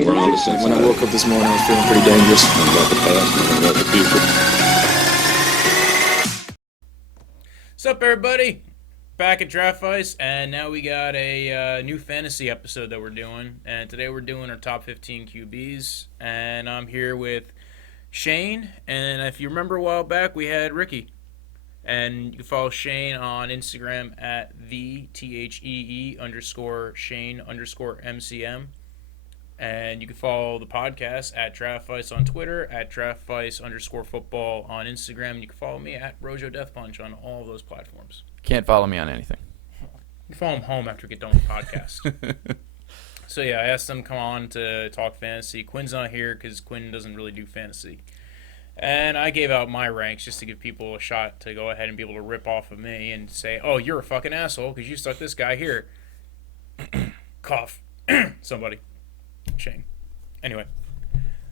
We're on the same When I side. woke up this morning, I was feeling pretty dangerous. One about the past and one about the future. What's up, everybody? Back at Draftvice, and now we got a new fantasy episode that we're doing. And today we're doing our top 15 QBs. And I'm here with Shane. And if you remember a while back, we had Ricky. And you can follow Shane on Instagram at _Shane_MCM. And you can follow the podcast at Draftvice on Twitter, at Draftvice_football on Instagram. You can follow me at Wojo Death Punch on all of those platforms. Can't follow me on anything. You follow him home after we get done with the podcast. So, yeah, I asked them to come on to talk fantasy. Quinn's not here because Quinn doesn't really do fantasy. And I gave out my ranks just to give people a shot to go ahead and be able to rip off of me and say, oh, you're a fucking asshole because you stuck this guy here. Cough. Somebody. Shane. Anyway.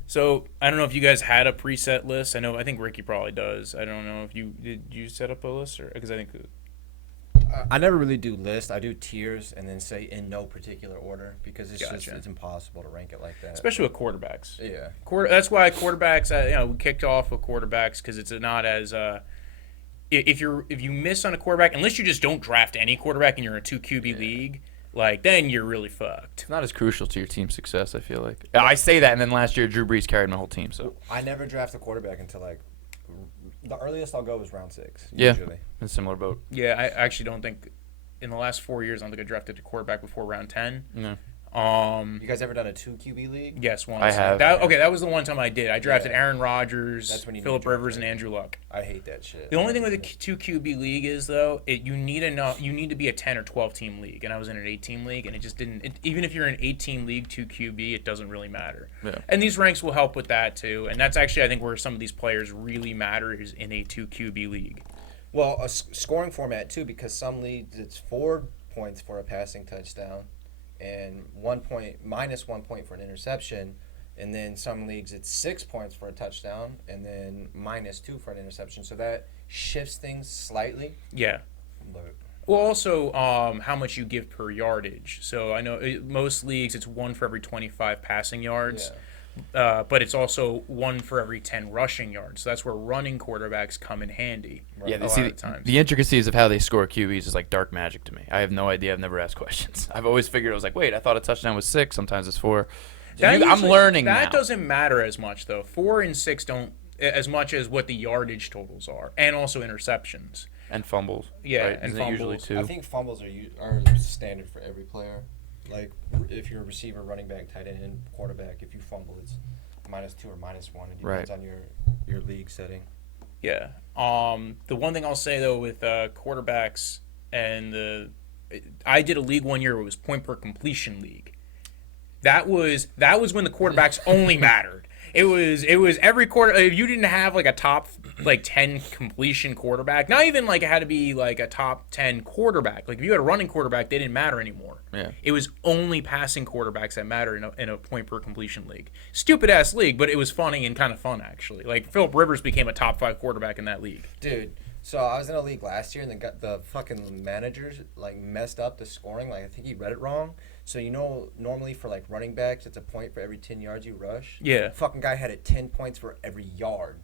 So, I don't know if you guys had a preset list. I think Ricky probably does. I don't know if did you set up a list? Or because I think... I never really do lists. I do tiers and then say in no particular order because it's impossible to rank it like that. Especially with quarterbacks. Yeah. That's why quarterbacks. We kicked off with quarterbacks because it's not as if you miss on a quarterback, unless you just don't draft any quarterback and you're in a 2 QB league, like then you're really fucked. It's not as crucial to your team's success, I feel like. I say that, and then last year Drew Brees carried my whole team. So I never draft a quarterback until the earliest I'll go is round 6. yeah, Usually. in a similar boat. Yeah, I actually don't think in the last 4 years I don't think I drafted a quarterback before round 10. No. You guys ever done a 2 QB league? Yes, once. I have. That was the one time I did. I drafted Yeah. Aaron Rodgers, That's when you Phillip need to draft Rivers, and it. Andrew Luck. I hate that shit. The only thing with a 2 QB league is though, you need to be a 10 or 12 team league, and I was in an 8-team league, and it just didn't. Even if you're in an 8-team league 2 QB, it doesn't really matter. Yeah. And these ranks will help with that too, and that's actually I think where some of these players really matter is in a 2 QB league. Well, a scoring format too, because some leagues it's 4 points for a passing touchdown, and minus 1 point for an interception, and then some leagues it's 6 points for a touchdown, and then minus 2 for an interception. So that shifts things slightly. Yeah. But Well, also how much you give per yardage. So I know most leagues it's 1 for every 25 passing yards. yeah. But it's also 1 for every 10 rushing yards. So that's where running quarterbacks come in handy. Yeah, a lot of times. the intricacies of how they score QBs is like dark magic to me. I have no idea. I've never asked questions. I've always figured I was like, wait, I thought a touchdown was 6. Sometimes it's 4. I'm learning that now. doesn't matter as much though. 4 and 6 don't as much as what the yardage totals are, and also interceptions. And fumbles. Yeah, right? and Isn't it usually fumbles. 2? I think fumbles are standard for every player. Like if you're a receiver, running back, tight end, and quarterback, if you fumble, it's minus 2 or minus 1. It depends on your league setting. Yeah. The one thing I'll say though with quarterbacks and I did a league one year where it was point per completion league. That was when the quarterbacks only mattered. It was every quarter. If you didn't have like a top 10 completion quarterback, not even like it had to be like a top 10 quarterback. Like if you had a running quarterback, they didn't matter anymore. Yeah. It was only passing quarterbacks that mattered in a point per completion league. Stupid ass league, but it was funny and kind of fun actually. Like Phillip Rivers became a top 5 quarterback in that league. Dude, so I was in a league last year, and the fucking managers messed up the scoring. I think he read it wrong. So normally for running backs, it's a point for every 10 yards you rush. Yeah. Fucking guy had it 10 points for every yard.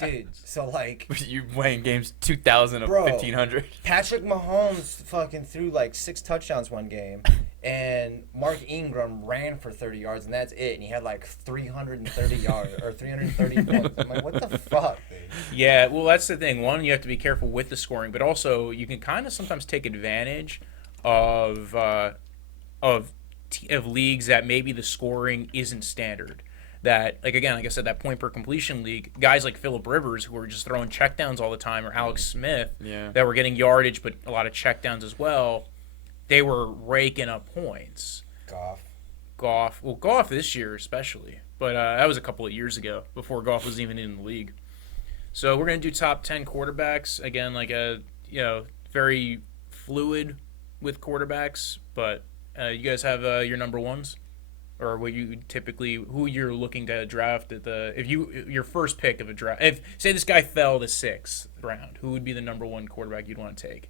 Dude, so You playing games 2,000 of Bro. 1,500. Patrick Mahomes fucking threw 6 touchdowns one game, and Mark Ingram ran for 30 yards, and that's it. And he had 330 yards or 330 points. I'm like, what the fuck, dude? Yeah, well, that's the thing. One, you have to be careful with the scoring, but also you can kind of sometimes take advantage of leagues that maybe the scoring isn't standard. That like I said, that point per completion league, guys like Phillip Rivers who were just throwing checkdowns all the time, or Alex Smith that were getting yardage but a lot of checkdowns as well. They were raking up points. Goff this year especially, but that was a couple of years ago before Goff was even in the league. So we're gonna do top 10 quarterbacks again, very fluid with quarterbacks. But you guys have your number ones, or what you typically who you're looking to draft at your first pick of a draft. If say this guy fell to 6th round, who would be the number 1 quarterback you'd want to take?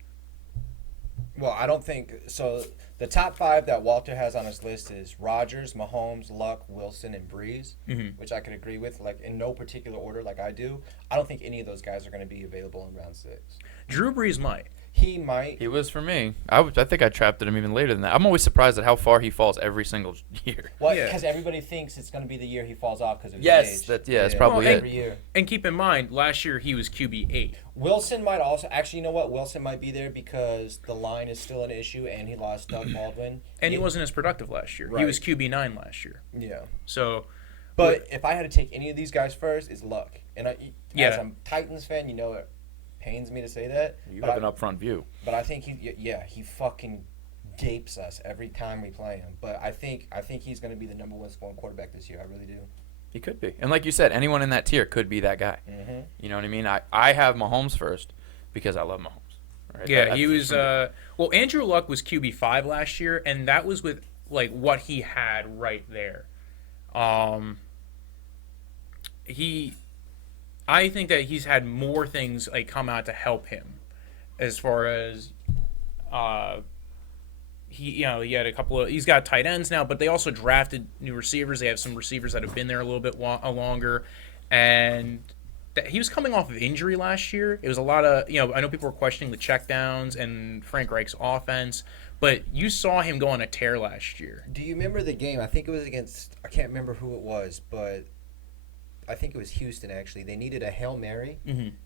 Well, I don't think so. The top 5 that Walter has on his list is Rodgers, Mahomes, Luck, Wilson, and Breeze, which I could agree with, like in no particular order, like I do. I don't think any of those guys are going to be available in round 6. Drew Brees might. He might. He was for me. I think I trapped at him even later than that. I'm always surprised at how far he falls every single year. Well, Yeah. because everybody thinks it's going to be the year he falls off because of his Yes, age. that's probably Well, it. Every year. And keep in mind, last year he was QB8. Wilson might also actually. You know what? Wilson might be there because the line is still an issue, and he lost Doug Baldwin. And he wasn't as productive last year. He Right. was QB9 last year. Yeah. So, But if I had to take any of these guys first, it's Luck. And as Yeah. a Titans fan, you know it pains me to say that. You but have an upfront view. But I think he fucking gapes us every time we play him. But I think he's going to be the number 1 scoring quarterback this year. I really do. He could be. And like you said, anyone in that tier could be that guy. Mm-hmm. You know what I mean? I have Mahomes first because I love Mahomes. Right? yeah, That's he was from- well, Andrew Luck was QB5 last year, and that was with like what he had right there. I think that he's had more things like come out to help him as far as he had a couple of, he's got tight ends now, but they also drafted new receivers. They have some receivers that have been there a little bit longer, and he was coming off of injury last year. It was a lot of, I know people were questioning the checkdowns and Frank Reich's offense, but you saw him go on a tear last year. Do you remember the game? I think it was against, I can't remember who it was, but I think it was Houston, actually. They needed a Hail Mary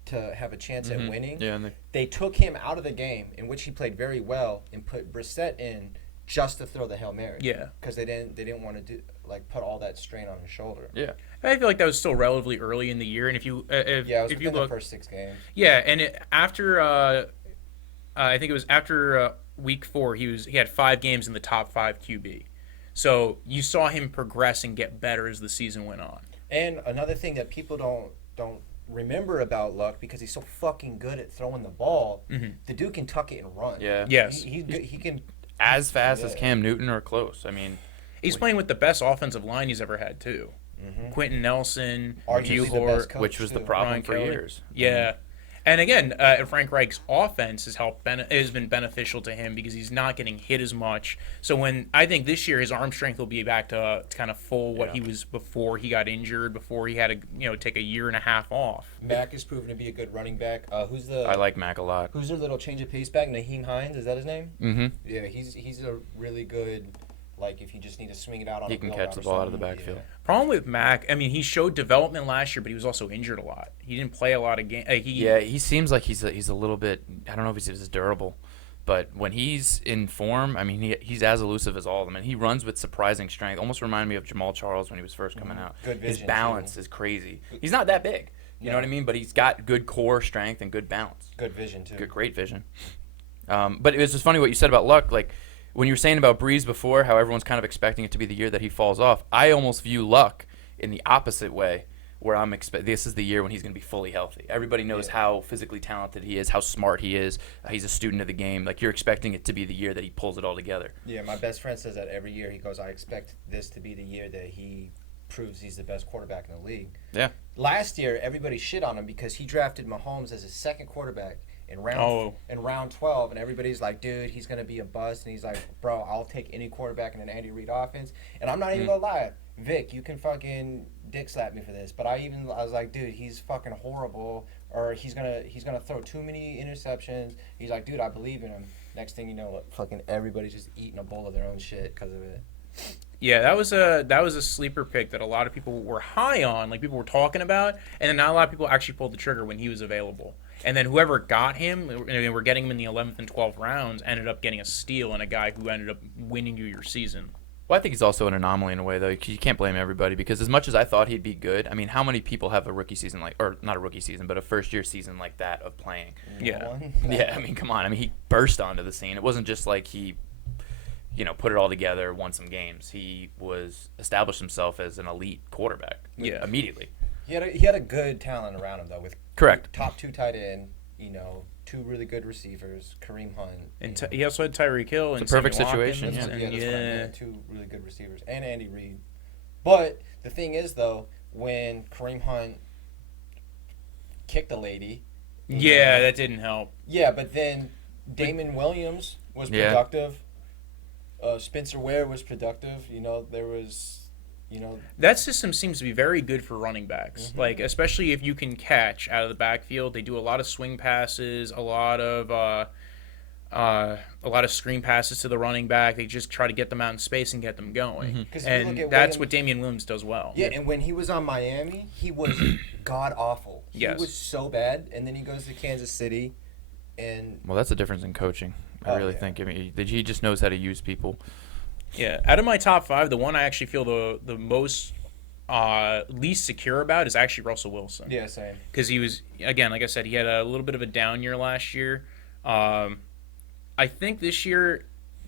to have a chance at winning. Yeah, and They took him out of the game, in which he played very well, and put Brissett in just to throw the Hail Mary. Yeah. Because they didn't want to put all that strain on his shoulder. yeah. I feel like that was still relatively early in the year, and if you Yeah, it was if you within look, the first 6 games. yeah, and after I think it was after week 4, he had 5 games in the top 5 QB, so you saw him progress and get better as the season went on. And another thing that people don't remember about Luck, because he's so fucking good at throwing the ball, the dude can tuck it and run. Yeah. Yes. He can. As fast as Yeah. Cam Newton or close. I mean, He's playing with the best offensive line he's ever had too. Quentin Nelson, Arguably the Buhor, best coach, which was the too. problem Brian for Kelly. years. Yeah. And again, Frank Reich's offense has been beneficial to him because he's not getting hit as much. So I think this year his arm strength will be back to kind of full what he was before he got injured, before he had to take a year and a half off. Mack is proven to be a good running back. I like Mac a lot. Who's their little change of pace back? Naheem Hines, is that his name? Mm-hmm. Yeah, he's a really good. Like if you just need to swing it out on. He a can blow catch out the or ball out of the something, backfield. yeah. Problem with Mac, I mean, he showed development last year, but he was also injured a lot. He didn't play a lot of games. He seems like he's a little bit. I don't know if he's as durable, but when he's in form, I mean, he's as elusive as all of them, and he runs with surprising strength. Almost reminded me of Jamal Charles when he was first coming out. Good His vision, balance too. is crazy. He's not that big. You know what I mean? But he's got good core strength and good balance. Good vision too. Great vision. But it was just funny what you said about Luck. Like when you were saying about Breeze before, how everyone's kind of expecting it to be the year that he falls off. I almost view Luck in the opposite way, where this is the year when he's going to be fully healthy. Everybody knows how physically talented he is, how smart he is. He's a student of the game. Like you're expecting it to be the year that he pulls it all together. Yeah, my best friend says that every year. He goes, I expect this to be the year that he proves he's the best quarterback in the league. Yeah. Last year, everybody shit on him because he drafted Mahomes as his second quarterback in round 12, and everybody's like, dude, he's gonna be a bust, and he's like, bro, I'll take any quarterback in an Andy Reid offense, and I'm not even gonna lie, Vic, you can fucking dick slap me for this, but I was like, dude, he's fucking horrible, or he's gonna throw too many interceptions. He's like, dude, I believe in him. Next thing you know, fucking everybody's just eating a bowl of their own shit because of it. Yeah, that was a sleeper pick that a lot of people were high on, like people were talking about, and then not a lot of people actually pulled the trigger when he was available. And then whoever got him, and we're getting him in the 11th and 12th rounds, ended up getting a steal and a guy who ended up winning you your season. Well, I think he's also an anomaly in a way, though. You can't blame everybody because as much as I thought he'd be good, I mean, how many people have a rookie season or not a rookie season, but a first-year season like that of playing? Yeah. Yeah, I mean, come on. I mean, he burst onto the scene. It wasn't just like he, put it all together, won some games. He established himself as an elite quarterback. Yeah. Immediately. He had a good talent around him though, with Correct. top 2 tight end, 2 really good receivers, Kareem Hunt, And he also had Tyreek Hill and It's a perfect Sammy Watkins, situation, That's and what I yeah. meant, 2 really good receivers, and Andy Reid. But the thing is though, when Kareem Hunt kicked a lady, Yeah, that didn't help. yeah, but then Damon Williams was Yeah. productive. Spencer Ware was productive. There was, That system seems to be very good for running backs. Like, especially if you can catch out of the backfield. They do a lot of swing passes, a lot of screen passes to the running back. They just try to get them out in space and get them going. 'Cause if you And look at that's Williams- what Damian Williams does well. Yeah, and when he was on Miami, he was god awful. He Yes. was so bad, and then he goes to Kansas City, and Well, that's a difference in coaching. I really think. I mean, he just knows how to use people. Yeah, out of my top 5, the one I actually feel the most least secure about is actually Russell Wilson. yeah, same. Because he was, again, like I said, he had a little bit of a down year last year. I think this year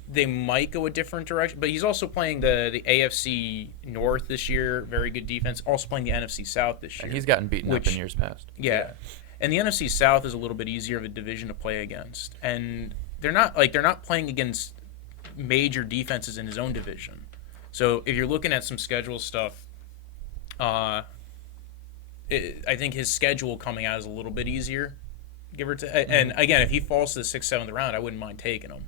they might go a different direction, but he's also playing the AFC North this year, very good defense. Also playing the NFC South this year. And he's gotten beaten up in years past. Yeah. And the NFC South is a little bit easier of a division to play against. And they're not playing against major defenses in his own division. So if you're looking at some schedule stuff, I think his schedule coming out is a little bit easier, give or take. And again, if he falls to the 6th, 7th round, I wouldn't mind taking him.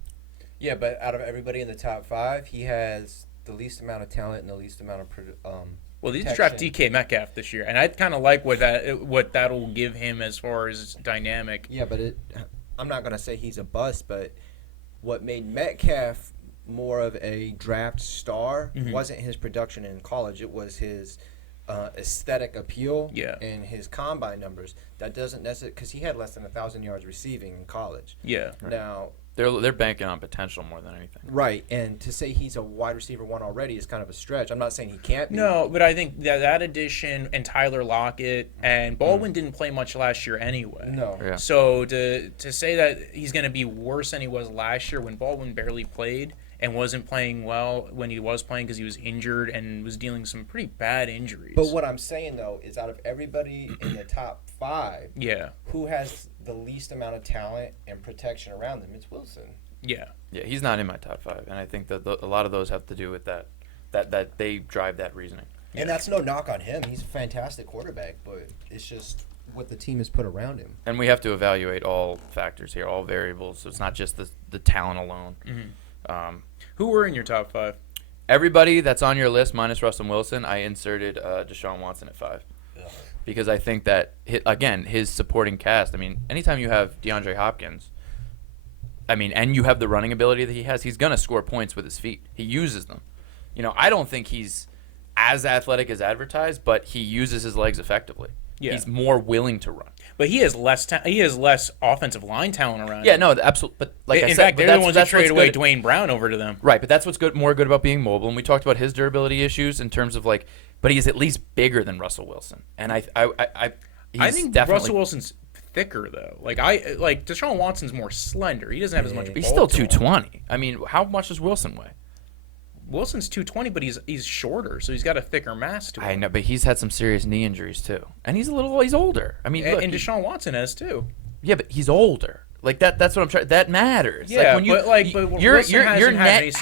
Yeah, but out of everybody in the top 5, he has the least amount of talent and the least amount of Well, they just protection. draft DK Metcalf this year, and I kind of like what that'll give him as far as dynamic. Yeah, but I'm not gonna say he's a bust, but what made Metcalf more of a draft star wasn't his production in college; it was his aesthetic appeal and his combine numbers. That doesn't necessarily because he had less than 1,000 yards receiving in college. Yeah. Now. They're banking on potential more than anything. Right, and to say he's a wide receiver 1 already is kind of a stretch. I'm not saying he can't be. No, but I think that addition and Tyler Lockett and Baldwin didn't play much last year anyway. No. Yeah. So to say that he's going to be worse than he was last year when Baldwin barely played and wasn't playing well when he was playing because he was injured and was dealing with some pretty bad injuries. But what I'm saying, though, is out of everybody in the top 5, Yeah. who has the least amount of talent and protection around them? It's Wilson. Yeah. Yeah, he's not in my top 5, and I think that a lot of those have to do with that they drive that reasoning. And that's no knock on him. He's a fantastic quarterback, but it's just what the team has put around him. And we have to evaluate all factors here, all variables. So it's not just the talent alone. Who were in your top 5? Everybody that's on your list minus Russell Wilson, I inserted Deshaun Watson at 5. Because I think that, his supporting cast, I mean, anytime you have DeAndre Hopkins, and you have the running ability that he has, he's going to score points with his feet. He uses them. I don't think he's as athletic as advertised, but he uses his legs effectively. Yeah. He's more willing to run. But he has less offensive line talent around Yeah, him. no, absolutely. But like I In said, fact, but they're the ones that that's traded what's away good. Dwayne Brown over to them. Right, but that's what's more good about being mobile. And we talked about his durability issues in terms of but he's at least bigger than Russell Wilson. And I think definitely, Russell Wilson's thicker though. Deshaun Watson's more slender. He doesn't have as much. he's bulk still to him. 220. I mean, how much does Wilson weigh? Wilson's 220, but he's shorter, so he's got a thicker mass to him. I know, but he's had some serious knee injuries too, and he's older. I mean, look, And Deshaun Watson has too. yeah, but he's older. Like that's what I'm trying. That matters. Yeah, when you, but your Wilson hasn't had net, ACL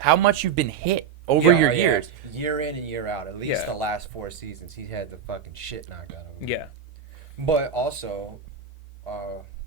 how much you've been hit over your years. Year in and year out. At least Yeah. the last 4 seasons, he's had the fucking shit knocked out of him. Yeah. But also,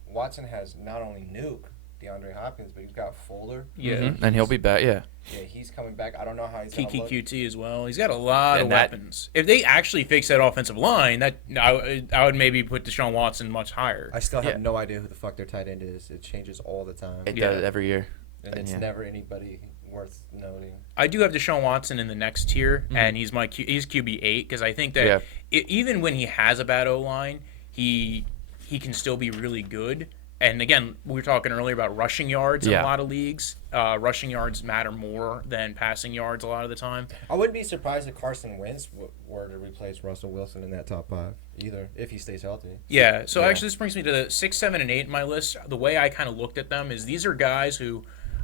Watson has not only Nuke, DeAndre Hopkins, but he's got Fuller. Yeah. Mhm, and he'll be back. Yeah. Yeah, he's coming back. I don't know how he's going to Kiki look. QT as well. He's got a lot of And that- weapons. If they actually fix that offensive line, I would maybe put Deshaun Watson much higher. I still have Yeah. no idea who the fuck their tight end is. It changes all the time. It Yeah. does every year. And it's Yeah. never anybody worth noting. I do have Deshaun Watson in the next tier, and he's he's QB8 because I think that even when he has a bad O line, he can still be really good. And again, we were talking earlier about rushing yards in a lot of leagues. Rushing yards matter more than passing yards a lot of the time. I wouldn't be surprised if Carson Wentz were to replace Russell Wilson in that top 5 either, if he stays healthy. Yeah, so actually this brings me to the 6, 7, and 8 in my list. The way I kind of looked at them is these are guys who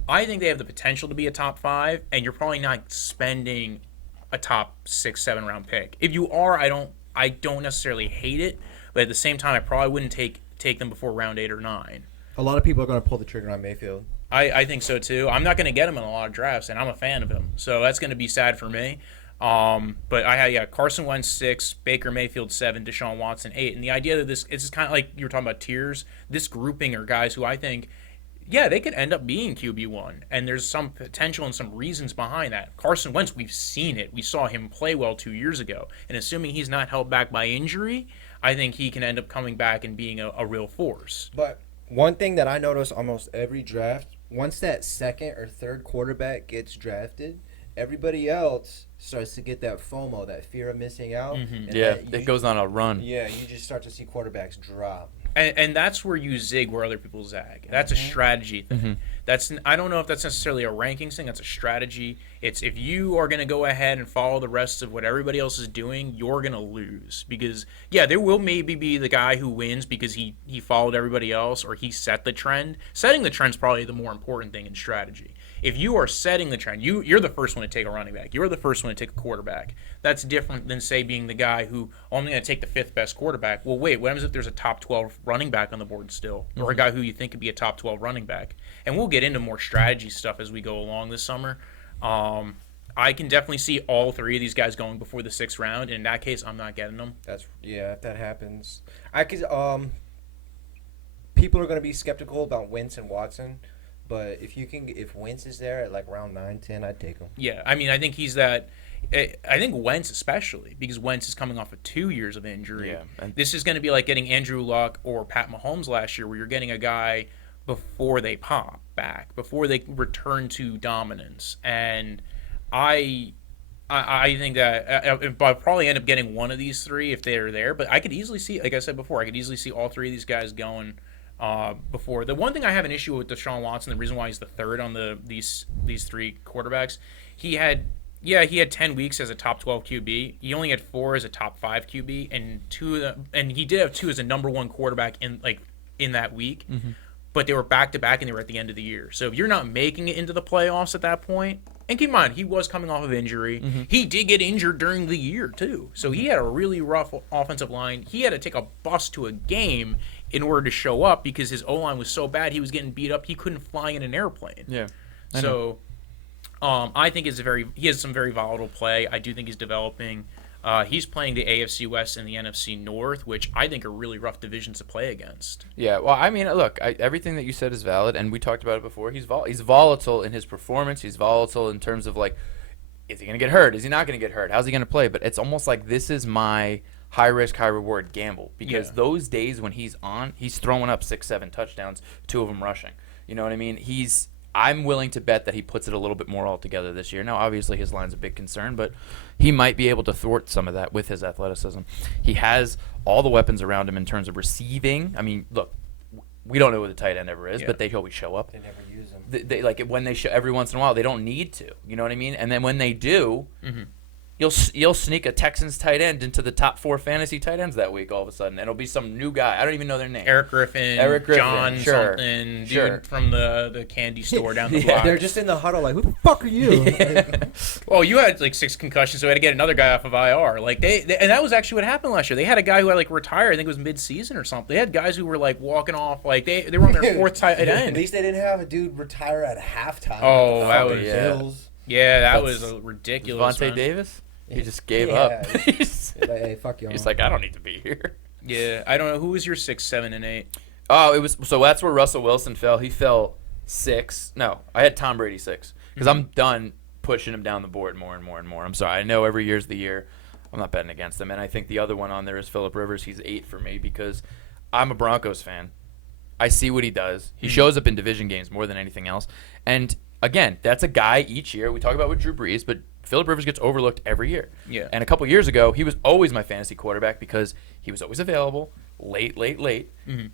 I think they have the potential to be a top 5, and you're probably not spending a top 6, 7 round pick. If you are, I don't necessarily hate it, but at the same time, I probably wouldn't take them before round 8 or 9. A lot of people are going to pull the trigger on Mayfield. I think so too. I'm not going to get him in a lot of drafts, and I'm a fan of him, so that's going to be sad for me. But I had Carson Wentz 6, Baker Mayfield 7, Deshaun Watson 8, and the idea that it's kind of like you were talking about tiers. This grouping are guys who I think yeah, they could end up being QB1, and there's some potential and some reasons behind that. Carson Wentz, we've seen it. We saw him play well 2 years ago, and assuming he's not held back by injury, I think he can end up coming back and being a real force. But one thing that I notice almost every draft, once that second or third quarterback gets drafted, everybody else starts to get that FOMO, that fear of missing out. And Yeah, that it goes on a run. Yeah, you just start to see quarterbacks drop. And that's where you zig where other people zag. That's a strategy thing. I don't know if that's necessarily a rankings thing. That's a strategy. It's if you are going to go ahead and follow the rest of what everybody else is doing, you're going to lose. Because, yeah, there will maybe be the guy who wins because he followed everybody else or he set the trend. Setting the trend is probably the more important thing in strategy. If you are setting the trend, you're the first one to take a running back. You're the first one to take a quarterback. That's different than, say, being the guy who only going to take the fifth best quarterback. Well, wait, what happens if there's a top 12 running back on the board still? Or a guy who you think could be a top 12 running back? And we'll get into more strategy stuff as we go along this summer. I can definitely see all three of these guys going before the 6th round. And in that case, I'm not getting them. If that happens. I could people are going to be skeptical about Wentz and Watson. But if Wentz is there at like round 9, 10, I'd take him. Yeah, I mean, I think he's that. I think Wentz especially because Wentz is coming off of 2 years of injury. Yeah, and this is going to be like getting Andrew Luck or Pat Mahomes last year, where you're getting a guy before they pop back, before they return to dominance. And I think that I'll probably end up getting one of these three if they're there. But I could easily see, like I said before, I could easily see all three of these guys going. Before the one thing I have an issue with Deshaun Watson, the reason why he's the third on these three quarterbacks, he had 10 weeks as a top 12 QB. He only had 4 as a top 5 QB, and he did have 2 as a number 1 quarterback in that week. But they were back to back and they were at the end of the year. So if you're not making it into the playoffs at that point, and keep in mind he was coming off of injury, he did get injured during the year too. So he had a really rough offensive line. He had to take a bus to a game in order to show up because his O-line was so bad he was getting beat up he couldn't fly in an airplane. Yeah. So I think he has some very volatile play. I do think he's developing. He's playing the AFC West and the NFC North, which I think are really rough divisions to play against. Yeah, well, I mean, look, everything that you said is valid, and we talked about it before. He's volatile in his performance. He's volatile in terms of, like, is he going to get hurt? Is he not going to get hurt? How's he going to play? But it's almost like this is my high-risk, high-reward gamble because those days when he's on, he's throwing up 6-7 touchdowns, 2 of them rushing. You know what I mean? I'm willing to bet that he puts it a little bit more all together this year. Now, obviously, his line's a big concern, but he might be able to thwart some of that with his athleticism. He has all the weapons around him in terms of receiving. I mean, look, we don't know who the tight end ever is, but they always show up. They never use them. They like when they show every once in a while. They don't need to. You know what I mean? And then when they do, you'll sneak a Texans tight end into the top 4 fantasy tight ends that week all of a sudden. And it'll be some new guy. I don't even know their name. Eric Griffin, John something, dude from the candy store down the block. They're just in the huddle like, who the fuck are you? Well, you had like 6 concussions, so we had to get another guy off of IR. Like they and that was actually what happened last year. They had a guy who had like retired. I think it was mid-season or something. They had guys who were like walking off. Like they were on their 4th tight end. At least they didn't have a dude retire at halftime. Oh, that was Bills. that was ridiculous. Vontae Davis. He just gave up. He's like, hey, fuck you. He's like, I don't need to be here. Yeah, I don't know. Who was your 6, 7, and 8? Oh, it was so that's where Russell Wilson fell. He fell 6. No, I had Tom Brady 6 because I'm done pushing him down the board more and more and more. I'm sorry. I know every year's the year. I'm not betting against him. And I think the other one on there is Phillip Rivers. He's 8 for me because I'm a Broncos fan. I see what he does. He shows up in division games more than anything else. And again, that's a guy each year. We talk about with Drew Brees, but Phillip Rivers gets overlooked every year. Yeah. And a couple years ago, he was always my fantasy quarterback because he was always available late,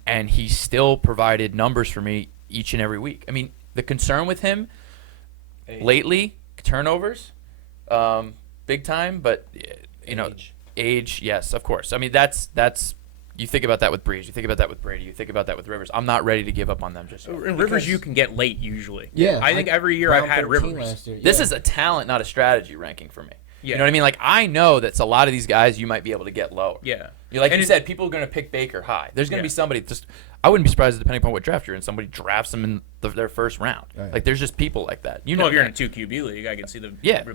and he still provided numbers for me each and every week. I mean, the concern with him lately, turnovers, big time, but age, yes, of course. I mean, that's you think about that with Breeze, you think about that with Brady, you think about that with Rivers. I'm not ready to give up on them just yet. And Rivers you can get late usually. Yeah. I think every year I've had Rivers. This is a talent, not a strategy ranking for me. Yeah. You know what I mean? Like, I know that's a lot of these guys you might be able to get lower. Yeah. Like you said, people are going to pick Baker high. There's going to be somebody I wouldn't be surprised depending upon what draft you're in, somebody drafts them in their first round. Right. Like, there's just people like that. If you're in a 2 QB league, I can see the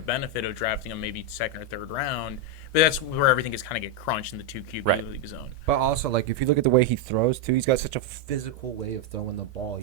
benefit of drafting them maybe 2nd or 3rd round. But that's where everything is kind of get crunched in the 2 QB league zone. But also, like, if you look at the way he throws, too, he's got such a physical way of throwing the ball.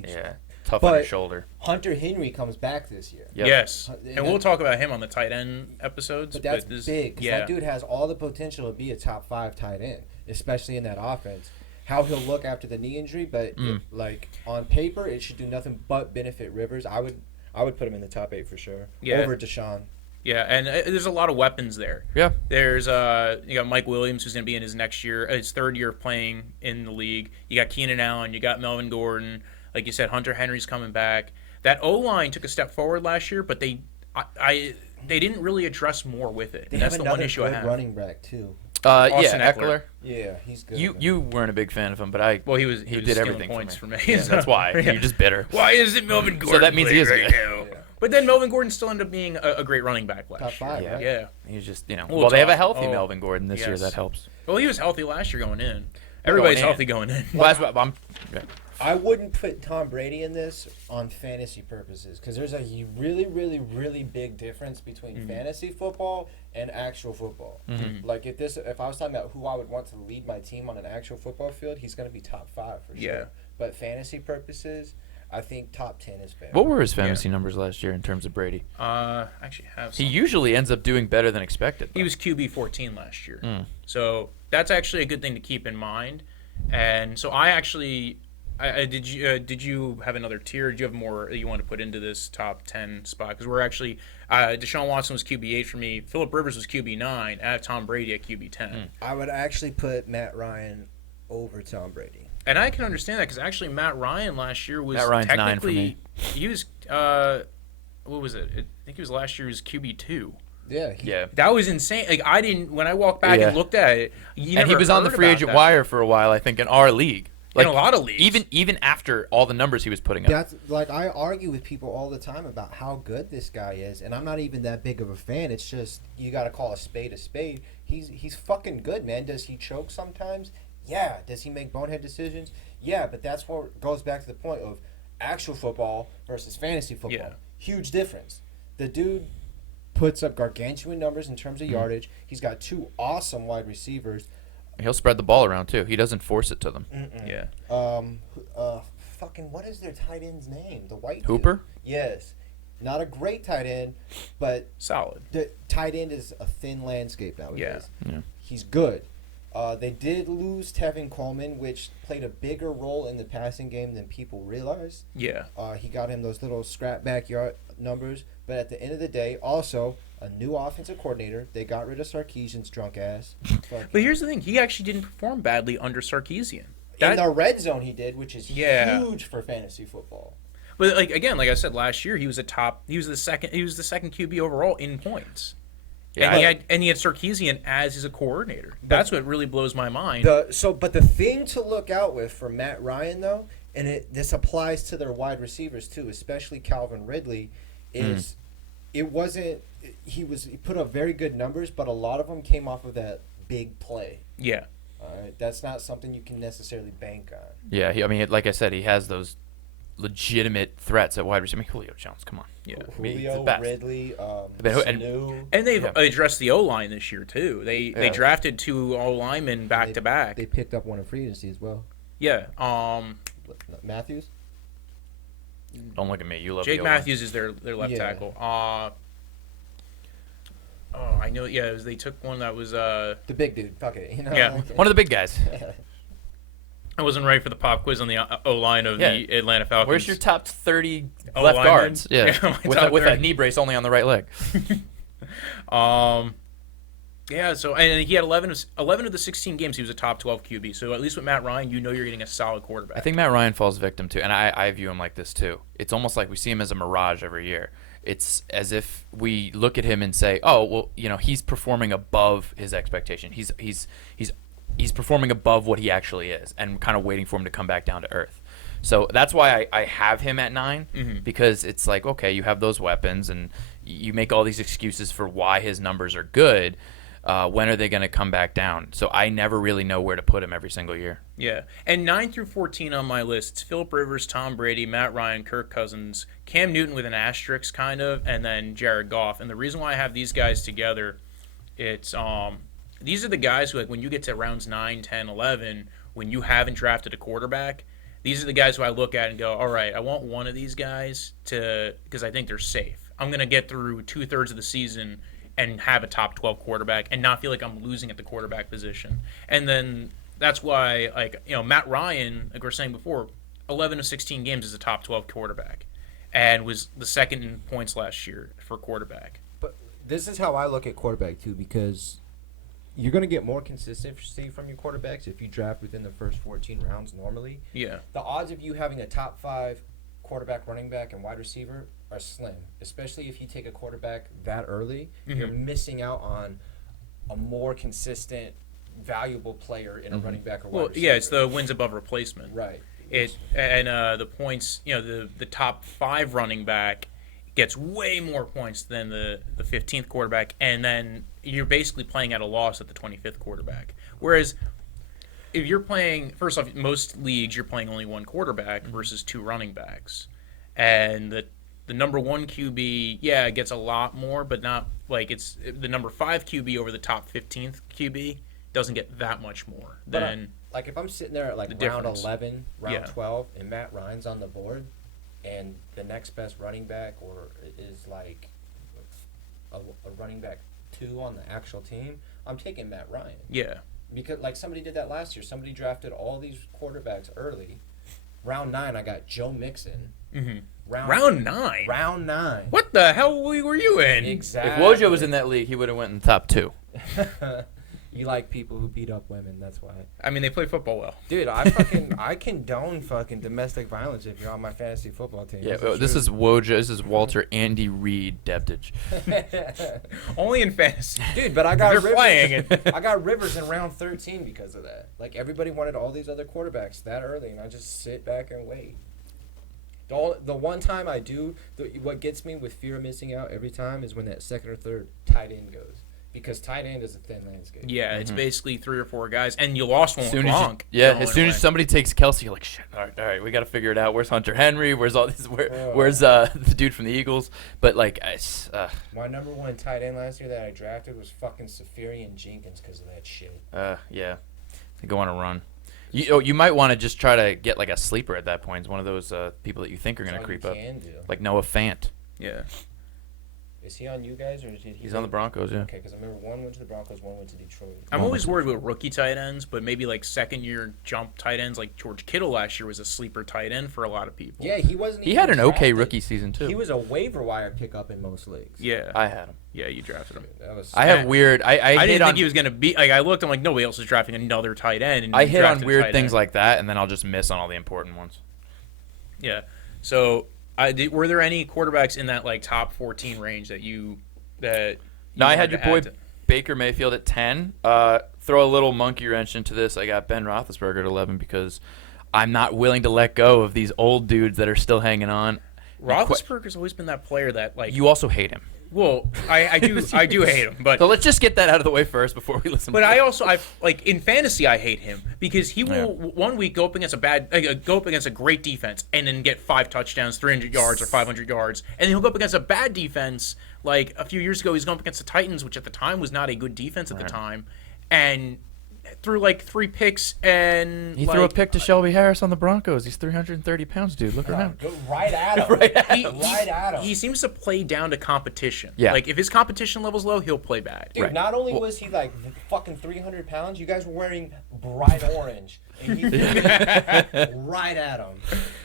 tough on But his shoulder. Hunter Henry comes back this year. Yep. Yes, and we'll talk about him on the tight end episodes. But that's this, big. 'Cause that dude has all the potential to be a top 5 tight end, especially in that offense. How he'll look after the knee injury, but like on paper, it should do nothing but benefit Rivers. I would put him in the top 8 for sure. Yeah. Over Deshaun. Yeah, and there's a lot of weapons there. Yeah. There's you got Mike Williams, who's going to be in his his third year of playing in the league. You got Keenan Allen, you got Melvin Gordon, like you said, Hunter Henry's coming back. That O line took a step forward last year, but they didn't really address more with it. They And that's have the one another issue I good have. running back too. Austin Yeah, Eckler. Eckler. Yeah, he's good. You weren't a big fan of him, but I. Well, he was did stealing everything points for me. Yeah, that's why. Yeah. You're just bitter. Why isn't Melvin Gordon? that means he playing isn't right good. now? Yeah. But then Melvin Gordon still ended up being a great running back last Top 5, year. right? Yeah. He's just We'll well, they have a talk. healthy Oh, Melvin Gordon this year. yes. That helps. Well, he was healthy last year going in. Everybody's in. healthy going in. Well, that's what I'm. Yeah. I wouldn't put Tom Brady in this on fantasy purposes because there's a really, really, really big difference between fantasy football and actual football. Like if I was talking about who I would want to lead my team on an actual football field, he's going to be top 5 for sure. Yeah. But fantasy purposes, I think top 10 is better. What were his fantasy numbers last year in terms of Brady? Actually have He some. usually ends up doing better than expected. He was QB 14 last year. So that's actually a good thing to keep in mind. And so I actually did you have another tier? Do you have more that you want to put into this top 10 spot? Because we're actually Deshaun Watson was QB 8 for me. Phillip Rivers was QB 9. I have Tom Brady at QB 10. I would actually put Matt Ryan over Tom Brady. And I can understand that because actually Matt Ryan last year was Matt Ryan's 9 for technically me. he was what was it? I think he was last year's QB 2. Yeah. Yeah. That was insane. Like I didn't when I walked back and looked at it. And he was on the free agent wire for a while, I think, in our league. In a lot of leagues. Even after all the numbers he was putting up. That's like I argue with people all the time about how good this guy is, and I'm not even that big of a fan. It's just you got to call a spade a spade. He's fucking good, man. Does he choke sometimes? Yeah. Does he make bonehead decisions? Yeah. But that's what goes back to the point of actual football versus fantasy football. Yeah. Huge difference. The dude puts up gargantuan numbers in terms of yardage. He's got 2 awesome wide receivers. He'll spread the ball around, too. He doesn't force it to them. Yeah. Fucking what is their tight end's name? The white Hooper? dude. Yes. Not a great tight end, but Solid. the tight end is a thin landscape nowadays. Yeah. He's good. They did lose Tevin Coleman, which played a bigger role in the passing game than people realize. Yeah. He got him those little scrap backyard numbers. But at the end of the day, also, a new offensive coordinator. They got rid of Sarkisian's drunk ass. But here's the thing: he actually didn't perform badly under Sarkisian. In the red zone, he did, which is Yeah. huge for fantasy football. But like I said last year, he was the second QB overall in points. Yeah, And he had Sarkisian as his coordinator. That's what really blows my mind. But the thing to look out with for Matt Ryan though, and this applies to their wide receivers too, especially Calvin Ridley, is it wasn't he put up very good numbers, but a lot of them came off of that big play. Yeah. All right, that's not something you can necessarily bank on. Yeah, like I said, he has those legitimate threats at wide receiver. I mean, Julio Jones, come on. Yeah. He's the Julio, best. Ridley, and- Sanu. And they've addressed the O line this year too. They drafted 2 O linemen back to back. They picked up one in free agency as well. Yeah. Matthews. Don't look at me. You love Jake the O-line. Matthews is their left Yeah. tackle. I know. Yeah, they took one that was. The big dude. Fuck it. You know, Yeah. like- One of the big guys. I wasn't ready for the pop quiz on the O line of the Atlanta Falcons. Where's your top 30 O left linemen? guards? Yeah, Yeah, my with top a 30. knee brace only on the right leg. Yeah, so and he had 11 of the 16 games he was a top 12 QB. So at least with Matt Ryan, you know you're getting a solid quarterback. I think Matt Ryan falls victim to, and I view him like this too. It's almost like we see him as a mirage every year. It's as if we look at him and say, "Oh, well, he's performing above his expectation. He's performing above what he actually is," and kind of waiting for him to come back down to earth. So that's why I have him at 9 because it's like, okay, you have those weapons, and you make all these excuses for why his numbers are good. When are they going to come back down? So I never really know where to put him every single year. Yeah, and 9 through 14 on my list, it's Phillip Rivers, Tom Brady, Matt Ryan, Kirk Cousins, Cam Newton with an asterisk kind of, and then Jared Goff. And the reason why I have these guys together, it's these are the guys who, like, when you get to rounds 9, 10, 11, when you haven't drafted a quarterback, These are the guys who I look at and go, all right, I want one of these guys because I think they're safe. I'm going to get through 2/3 of the season and have a top 12 quarterback and not feel like I'm losing at the quarterback position. And then that's why, Matt Ryan, like we were saying before, 11 of 16 games as a top 12 quarterback and was the second in points last year for quarterback. But this is how I look at quarterback, too, because you're going to get more consistency from your quarterbacks if you draft within the first 14 rounds normally. Yeah. The odds of you having a top 5 quarterback, running back, and wide receiver are slim, especially if you take a quarterback that early. Mm-hmm. You're missing out on a more consistent, valuable player in a running back or wide receiver. Yeah, it's the wins above replacement. Right. The points, the top 5 running back gets way more points than the 15th quarterback, and then you're basically playing at a loss at the 25th quarterback. Whereas if you're playing, first off, most leagues you're playing only one quarterback versus 2 running backs, and the number 1 QB, it gets a lot more, but not like it's the number 5 QB over the top 15th QB doesn't get that much more than. Like if I'm sitting there at round difference. 11, round 12, and Matt Ryan's on the board, and the next best running back is like a running back 2 on the actual team, I'm taking Matt Ryan. Yeah. Because like somebody did that last year. Somebody drafted all these quarterbacks early. Round 9, I got Joe Mixon. Mm-hmm. Round 9? Round 9. What the hell were you in? Exactly. If Wojo was in that league, he would have went in the top 2. You like people who beat up women, that's why. I mean, they play football well. Dude, I condone fucking domestic violence if you're on my fantasy football team. Yeah, this is Wojo. This is Walter Andy Reid Deptage. Only in fantasy. Dude, but I got They're Rivers. playing it. I got Rivers in round 13 because of that. Like, everybody wanted all these other quarterbacks that early, and I just sit back and wait. The one time I do, what gets me with fear of missing out every time is when that second or third tight end goes. Because tight end is a thin landscape. Yeah, it's basically 3 or 4 guys, and you lost one with Gronk. As soon as somebody takes Kelsey, you're like, shit, all right, we got to figure it out. Where's Hunter Henry? Where's all these? Where's the dude from the Eagles? But like, my number 1 tight end last year that I drafted was fucking Safarian Jenkins because of that shit. Yeah, they go on a run. You might want to just try to get like a sleeper at that point. It's one of those people that you think are going to creep up, like Noah Fant. Yeah. Is he on you guys, or did he? He's on the Broncos, yeah. Okay, because I remember 1 went to the Broncos, 1 went to Detroit. I'm always worried with rookie tight ends, but maybe like second-year jump tight ends, like George Kittle last year was a sleeper tight end for a lot of people. Yeah, he wasn't. He had an okay rookie season too. He was a waiver wire pickup in most leagues. Yeah, I had him. Yeah, you drafted him. I have weird. I didn't think he was gonna be like. I looked. I'm like, nobody else is drafting another tight end. And I hit on weird things like that, and then I'll just miss on all the important ones. Yeah. So, were there any quarterbacks in that like top 14 range that you? No, I had your boy Baker Mayfield at 10. Throw a little monkey wrench into this. I got Ben Roethlisberger at 11 because I'm not willing to let go of these old dudes that are still hanging on. Roethlisberger's always been that player that like. You also hate him. Well, I do hate him, but so let's just get that out of the way first before we listen. But like in fantasy, I hate him because he will 1 week go up against a great defense and then get 5 touchdowns, 300 yards or 500 yards, and then he'll go up against a bad defense. Like a few years ago, he's going up against the Titans, which at the time was not a good defense at the time, and threw like 3 picks and he threw a pick to Shelby Harris on the Broncos. He's 330 pounds, dude. Look at him. Go right at him. Right at him. He seems to play down to competition. Yeah. Like if his competition level's low, he'll play bad. Dude, not only was he like fucking 300 pounds, you guys were wearing bright orange. And he right at him.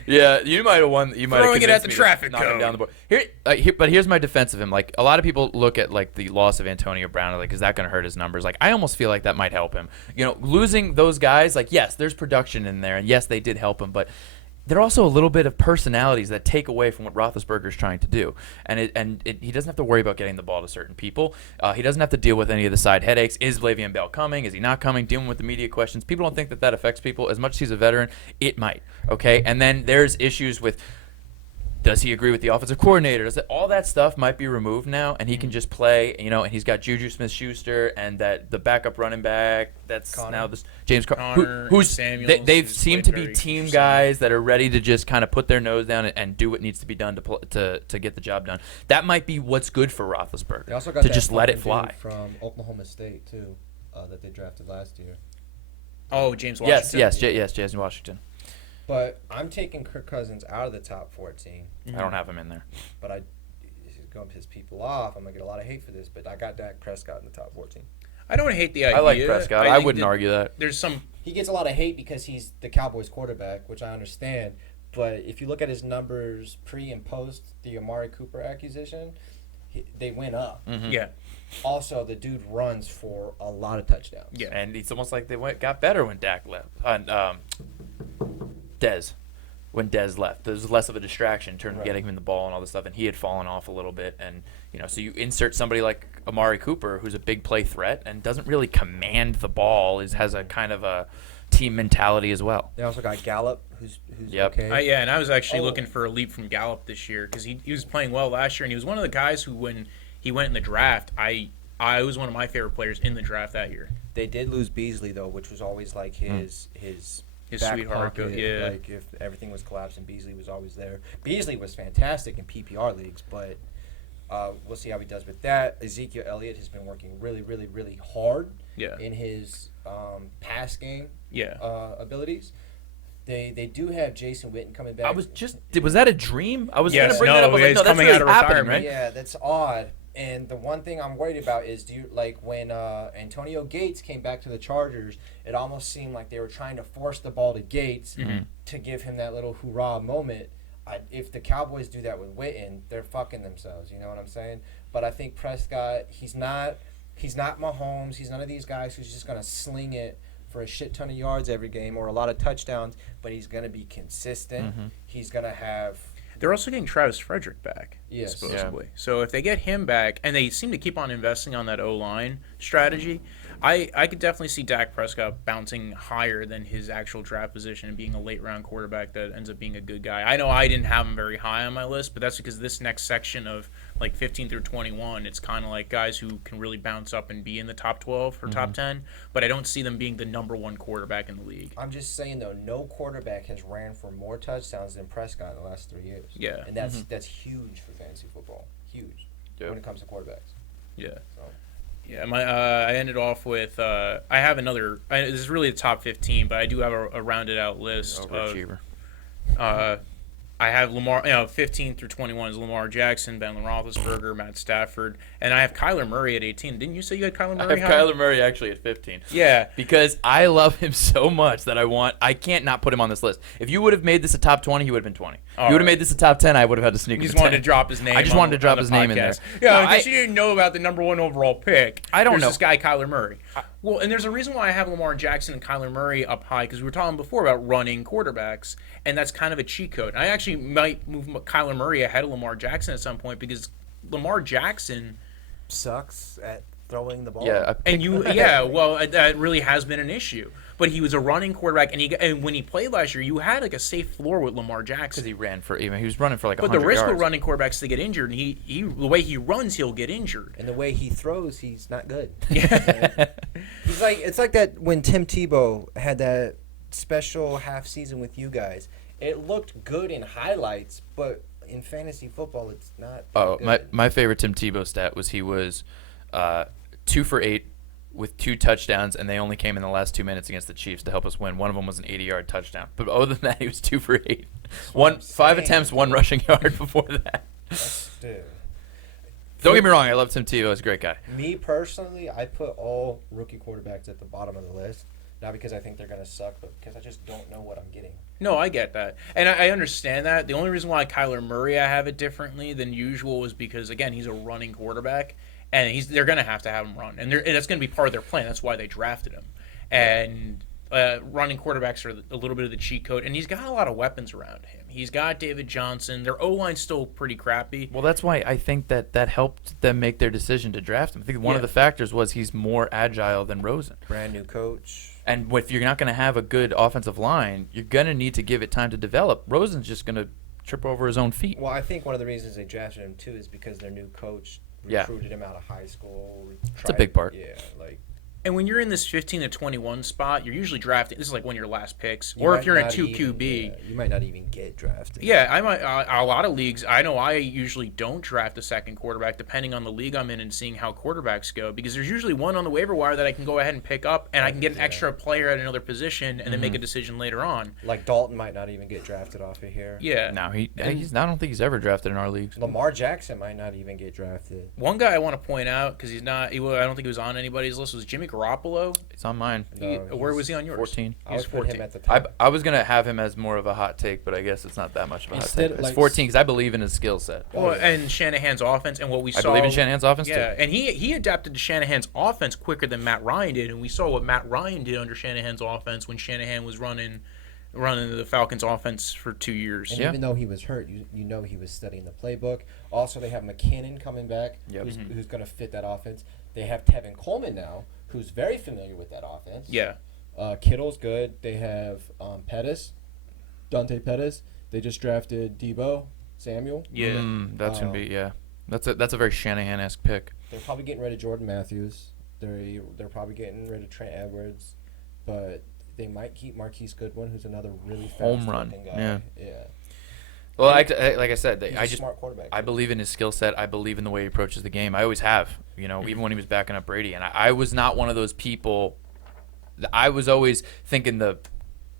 Yeah, you might have won. You might have throwing it at the traffic knock him cone. down the board. But here's my defense of him. Like a lot of people look at like the loss of Antonio Brown, like is that going to hurt his numbers? Like I almost feel like that might help him. Losing those guys, like yes, there's production in there, and yes, they did help him, but they're also a little bit of personalities that take away from what Roethlisberger's trying to do. And he doesn't have to worry about getting the ball to certain people. He doesn't have to deal with any of the side headaches. Is Le'Veon Bell coming? Is he not coming? Dealing with the media questions. People don't think that affects people. As much as he's a veteran, it might. Okay? And then there's issues with, does he agree with the offensive coordinator? All that stuff might be removed now, and he can just play, and he's got Juju Smith-Schuster and the backup running back. That's Connor. now this James Connor, who's Samuels, they've who's seemed to played be very team consistent. guys that are ready to just kind of put their nose down and do what needs to be done to get the job done. That might be what's good for Roethlisberger. They also got to that just let it fucking fly. dude from Oklahoma State too, that they drafted last year. Oh, James Washington. Yes, Jason Washington. But I'm taking Kirk Cousins out of the top 14. I don't have him in there. But it's going to piss people off. I'm going to get a lot of hate for this, but I got Dak Prescott in the top 14. I don't hate the idea. I like Prescott. I think wouldn't argue that. There's some. He gets a lot of hate because he's the Cowboys quarterback, which I understand. But if you look at his numbers pre and post the Amari Cooper acquisition, they went up. Mm-hmm. Yeah. Also, the dude runs for a lot of touchdowns. Yeah. And it's almost like they got better when Dak left. Dez. When Dez left, there was less of a distraction in terms of getting him the ball and all this stuff, and he had fallen off a little bit. And so you insert somebody like Amari Cooper, who's a big play threat and doesn't really command the ball, has a kind of a team mentality as well. They also got Gallup, who's Yep. okay. Yeah, and I was actually looking for a leap from Gallup this year because he was playing well last year, and he was one of the guys who, when he went in the draft, I was one of my favorite players in the draft that year. They did lose Beasley though, which was always like his back sweetheart, pocket. yeah. Like if everything was collapsing, Beasley was always there. Beasley was fantastic in PPR leagues, but we'll see how he does with that. Ezekiel Elliott has been working really, really, really hard in his pass game abilities. They do have Jason Witten coming back. Was that a dream? I was Yes, going to bring that up. I was like, he's no, that's coming really out of happening, retirement. right? Yeah, that's odd. And the one thing I'm worried about is, when Antonio Gates came back to the Chargers, it almost seemed like they were trying to force the ball to Gates to give him that little hoorah moment. If the Cowboys do that with Witten, they're fucking themselves. You know what I'm saying? But I think Prescott, he's not Mahomes. He's none of these guys who's just gonna sling it for a shit ton of yards every game or a lot of touchdowns. But he's gonna be consistent. He's gonna have. They're also getting Travis Frederick back, supposedly. So if they get him back, and they seem to keep on investing on that O-line strategy, I could definitely see Dak Prescott bouncing higher than his actual draft position and being a late-round quarterback that ends up being a good guy. I know I didn't have him very high on my list, but that's because this next section of, 15 through 21, it's kind of like guys who can really bounce up and be in the top 12 or top 10, but I don't see them being the number one quarterback in the league. I'm just saying, though, no quarterback has ran for more touchdowns than Prescott in the last 3 years. Yeah. And that's huge for fantasy football. Huge. Yep. When it comes to quarterbacks. Yeah. So. Yeah, I ended off with I have another. This is really the top 15, but I do have a rounded out list Overachiever. of. I have Lamar. 15 through 21 is Lamar Jackson, Ben Roethlisberger, Matt Stafford, and I have Kyler Murray at 18. Didn't you say you had Kyler Murray? I have Kyler Murray actually at 15. Yeah, because I love him so much that I can't not put him on this list. If you would have made this a top 20, he would have been 20. If you would have made this a top 10, I would have had to sneak. You just him wanted to drop his name. I just wanted to drop his name in there. Yeah, because you didn't know about the number one overall pick. I don't know. This guy Kyler Murray. Well, and there's a reason why I have Lamar Jackson and Kyler Murray up high, because we were talking before about running quarterbacks, and that's kind of a cheat code. I actually might move Kyler Murray ahead of Lamar Jackson at some point, because Lamar Jackson sucks at throwing the ball. Yeah, that really has been an issue. But he was a running quarterback, and when he played last year, you had a safe floor with Lamar Jackson. Because he was running for 100 yards. But the risk with running quarterbacks to get injured, and the way he runs, he'll get injured. And the way he throws, he's not good. It's like that when Tim Tebow had that special half season with you guys. It looked good in highlights, but in fantasy football, it's not. Good. My favorite Tim Tebow stat was he was 2 for 8 with 2 touchdowns, and they only came in the last 2 minutes against the Chiefs to help us win. One of them was an 80-yard touchdown. But other than that, he was 2 for 8. 5 attempts, 1 rushing yard before that. Don't get me wrong, I love Tim Tebow. He's a great guy. Me personally, I put all rookie quarterbacks at the bottom of the list. Not because I think they're going to suck, but because I just don't know what I'm getting. No, I get that. And I understand that. The only reason why Kyler Murray I have it differently than usual is because, again, he's a running quarterback. And they're going to have him run. And that's going to be part of their plan. That's why they drafted him. And running quarterbacks are a little bit of the cheat code. And he's got a lot of weapons around him. He's got David Johnson. Their O-line's still pretty crappy. Well, that's why I think that helped them make their decision to draft him. I think one of the factors was he's more agile than Rosen. Brand new coach. And if you're not going to have a good offensive line, you're going to need to give it time to develop. Rosen's just going to trip over his own feet. Well, I think one of the reasons they drafted him, too, is because their new coach recruited him out of high school. That's a big part. Yeah, And when you're in this 15 to 21 spot, you're usually drafting. This is like one of your last picks, You or might if you're in not 2 even- QB. yeah, you might not even get drafted. Yeah, I might. A lot of leagues, I know I usually don't draft a second quarterback, depending on the league I'm in and seeing how quarterbacks go, because there's usually one on the waiver wire that I can go ahead and pick up, and I can get an extra player at another position, and then make a decision later on. Like Dalton might not even get drafted off of here. Yeah. No, he's. I don't think he's ever drafted in our leagues. Lamar Jackson might not even get drafted. One guy I want to point out because he's not. I don't think he was on anybody's list. Was Jimmy Garoppolo? It's on mine. Where was he on yours? 14. I would He's put 14. him at the top. I was gonna have him as more of a hot take, but I guess it's not that much of a hot Instead, take. It's like- 14 because I believe in his skill set. Well, and Shanahan's offense, and what we I saw. believe in Shanahan's offense Yeah, too. and he adapted to Shanahan's offense quicker than Matt Ryan did, and we saw what Matt Ryan did under Shanahan's offense when Shanahan was running the Falcons' offense for 2 years. And Yeah. even though he was hurt, you know he was studying the playbook. Also, they have McKinnon coming back, Yep. who's going to fit that offense. They have Tevin Coleman now, who's very familiar with that offense. Yeah. Kittle's good. They have Dante Pettis. They just drafted Debo Samuel. Yeah. That's gonna be That's a very Shanahan-esque pick. They're probably getting rid of Jordan Matthews. They're probably getting rid of Trent Edwards, but they might keep Marquise Goodwin, who's another really fast Home run, guy. yeah. Yeah. Well, like I said, He's I a just smart quarterback. I believe in his skill set. I believe in the way he approaches the game. I always have, even when he was backing up Brady. And I was not one of those people. I was always thinking the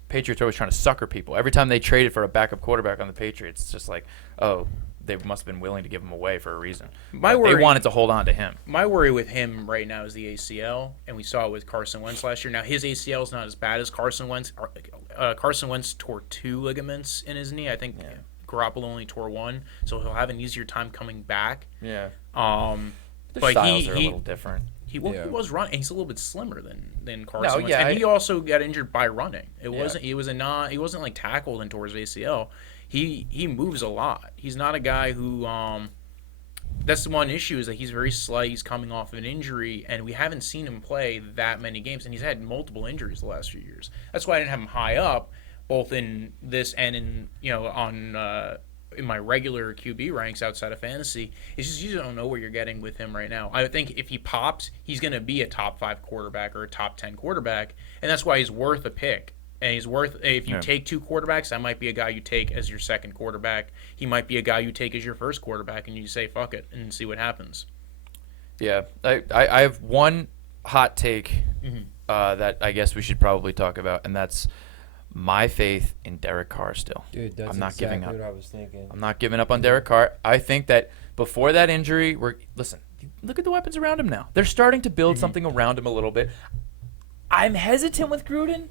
Patriots were always trying to sucker people. Every time they traded for a backup quarterback on the Patriots, it's just like, oh, they must have been willing to give him away for a reason. They wanted to hold on to him. My worry with him right now is the ACL, and we saw it with Carson Wentz last year. Now, his ACL is not as bad as Carson Wentz. Carson Wentz tore 2 ligaments in his knee. I think Garoppolo only tore 1, so he'll have an easier time coming back. Yeah. But styles are a little different. He was running. He's a little bit slimmer than Carson Wentz, yeah, and he also got injured by running. He wasn't like tackled and tore his ACL. He moves a lot. He's not a guy who. That's the one issue is that he's very slight. He's coming off of an injury, and we haven't seen him play that many games. And he's had multiple injuries the last few years. That's why I didn't have him high up, both in this and in in my regular QB ranks outside of fantasy. It's just you don't know where you're getting with him right now. I think if he pops, he's going to be a top 5 quarterback or a top 10 quarterback, and that's why he's worth a pick. And he's worth, if you take 2 quarterbacks, that might be a guy you take as your second quarterback. He might be a guy you take as your first quarterback, and you say, fuck it, and see what happens. Yeah. I have one hot take that I guess we should probably talk about, and that's my faith in Derek Carr still. Dude, that's I'm not exactly giving up. what I was thinking. I'm not giving up on Derek Carr. I think that before that injury, listen, look at the weapons around him now. They're starting to build something around him a little bit. I'm hesitant with Gruden,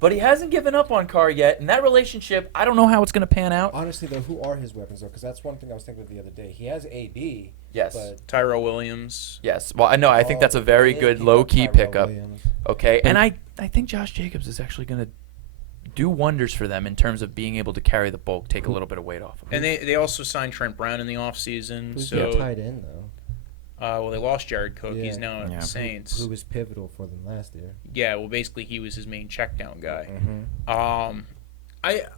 but he hasn't given up on Carr yet. And that relationship, I don't know how it's going to pan out. Honestly, though, who are his weapons, though? Because that's one thing I was thinking of the other day. He has AB. Yes. But Tyrell Williams. Yes. Well, I know. I think that's a very good low-key pickup. Williams. Okay. And I think Josh Jacobs is actually going to do wonders for them in terms of being able to carry the bulk, take a little bit of weight off of him. And they also signed Trent Brown in the offseason. Who's So tight end, though? well, they lost Jared Cook. Yeah. He's now at the Saints. Who was pivotal for them last year. Yeah, well, basically he was his main check down guy. Mm-hmm.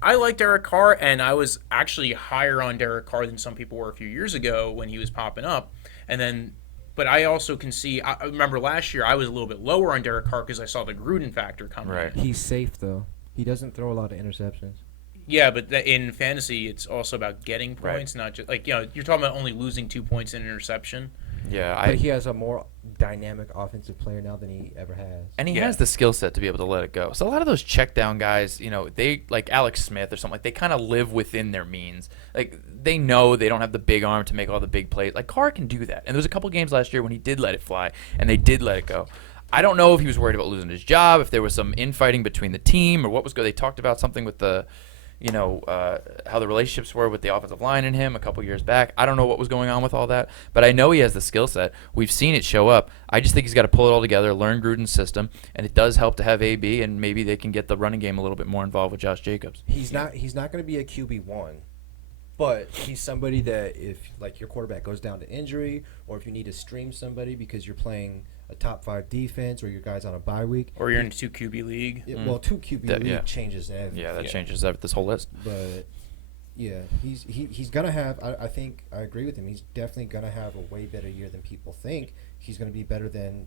I like Derek Carr, and I was actually higher on Derek Carr than some people were a few years ago when he was popping up. But I also can see. I remember last year I was a little bit lower on Derek Carr because I saw the Gruden factor coming. Right. He's safe, though. He doesn't throw a lot of interceptions. Yeah, but in fantasy, it's also about getting points, not just you're talking about only losing 2 points in interception. Yeah. But he has a more dynamic offensive player now than he ever has. And he has the skill set to be able to let it go. So a lot of those check down guys, they like Alex Smith or something, like they kind of live within their means. Like they know they don't have the big arm to make all the big plays. Like Carr can do that. And there was a couple games last year when he did let it fly and they did let it go. I don't know if he was worried about losing his job, if there was some infighting between the team or what was good. They talked about something with the how the relationships were with the offensive line and him a couple years back. I don't know what was going on with all that, but I know he has the skill set. We've seen it show up. I just think he's got to pull it all together, learn Gruden's system, and it does help to have AB, and maybe they can get the running game a little bit more involved with Josh Jacobs. He's not going to be a QB1, but he's somebody that if like your quarterback goes down to injury or if you need to stream somebody because you're playing a top 5 defense or your guy's on a bye week. Or you're in a 2 QB league. Well, 2 QB league changes everything. Yeah, that changes this whole list. But yeah, he's gonna have. I think I agree with him. He's definitely gonna have a way better year than people think. He's gonna be better than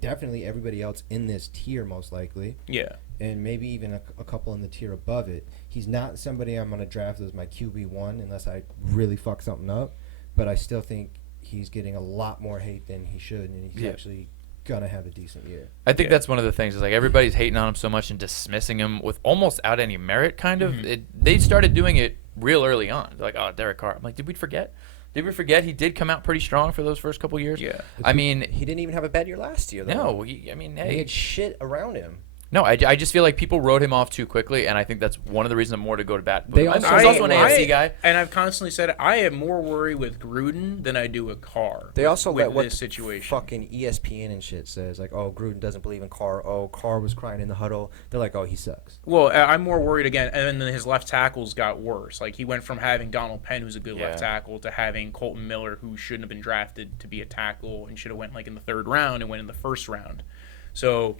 definitely everybody else in this tier most likely. Yeah. And maybe even a couple in the tier above it. He's not somebody I'm going to draft as my QB1 unless I really fuck something up. But I still think he's getting a lot more hate than he should, and he's actually going to have a decent year. I think that's one of the things is like everybody's hating on him so much and dismissing him with almost out any merit kind of. They started doing it real early on. They're like, oh, Derek Carr. I'm like, did we forget? Did we forget he did come out pretty strong for those first couple years? Yeah. I mean, He didn't even have a bad year last year, though. no. He Hey. had shit around him. No, I just feel like people wrote him off too quickly, and I think that's one of the reasons more to go to bat. They He's also- also an AFC guy. And I've constantly said it, I have more worry with Gruden than I do with Carr. They also with let what this situation. fucking ESPN and shit says, like, oh, Gruden doesn't believe in Carr. Oh, Carr was crying in the huddle. They're like, oh, he sucks. Well, I'm more worried again, and then his left tackles got worse. Like, he went from having Donald Penn, who's a good left tackle, to having Colton Miller, who shouldn't have been drafted to be a tackle and should have went like in the third round and went in the first round. So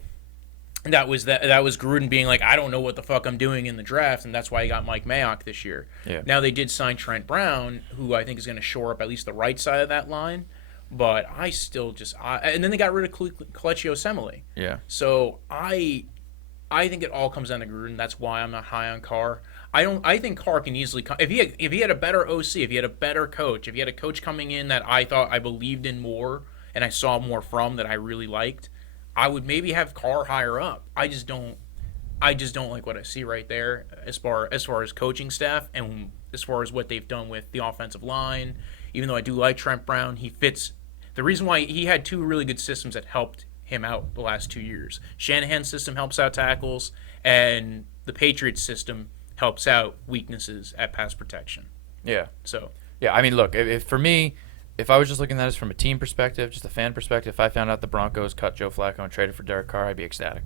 that was Gruden being like, I don't know what the fuck I'm doing in the draft, and that's why he got Mike Mayock this year. Yeah. Now they did sign Trent Brown, who I think is going to shore up at least the right side of that line, but I still and then they got rid of Kelechi Osemele. Yeah. So I think it all comes down to Gruden. That's why I'm not high on Carr. I think Carr can easily come if he had a better OC, if he had a better coach, if he had a coach coming in that I thought I believed in more and I saw more from that I really liked, I would maybe have Carr higher up. I just don't like what I see right there as far as coaching staff and as far as what they've done with the offensive line. Even though I do like Trent Brown, he fits. The reason why he had two really good systems that helped him out the last 2 years. Shanahan's system helps out tackles, and the Patriots system helps out weaknesses at pass protection. Yeah. So Yeah, I mean, look, if for me, if I was just looking at this from a team perspective, just a fan perspective, if I found out the Broncos cut Joe Flacco and traded for Derek Carr, I'd be ecstatic.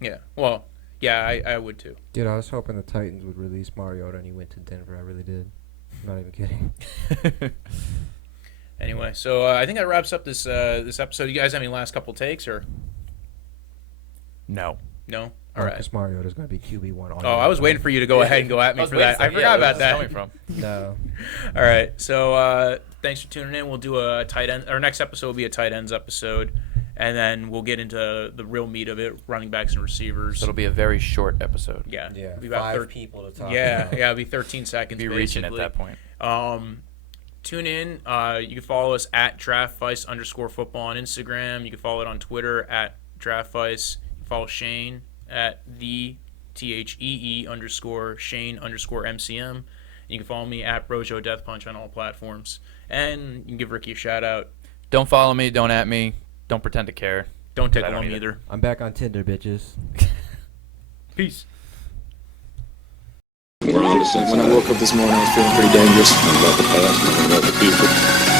yeah, well, yeah, I would too. Dude, I was hoping the Titans would release Mariota and he went to Denver. I really did. I'm not even kidding. Anyway, so I think that wraps up this episode. You guys have any last couple takes or No. no? All right. Marcus Mariota's going to be QB1. Oh, I was waiting for you to go ahead and go at me for that. I forgot about that. Coming from. No. All right. So thanks for tuning in. We'll do a tight end. Our next episode will be a tight ends episode, and then we'll get into the real meat of it: running backs and receivers. So it'll be a very short episode. Yeah. Yeah, It'll be about 5 people to talk Yeah, about. yeah. It'll be 13 seconds. Be reaching at basically. that point. Tune in. You can follow us at Draftvice_football on Instagram. You can follow it on Twitter at Draftvice. You can follow Shane at the THEE_Shane_MCM. You can follow me at Wojo Death Punch on all platforms. And you can give Ricky a shout out. Don't follow me. Don't at me. Don't pretend to care. Don't I tickle don't him either. either. I'm back on Tinder, bitches. Peace. We're on the same When I side. woke up this morning, I was feeling pretty dangerous. About the past and about the future.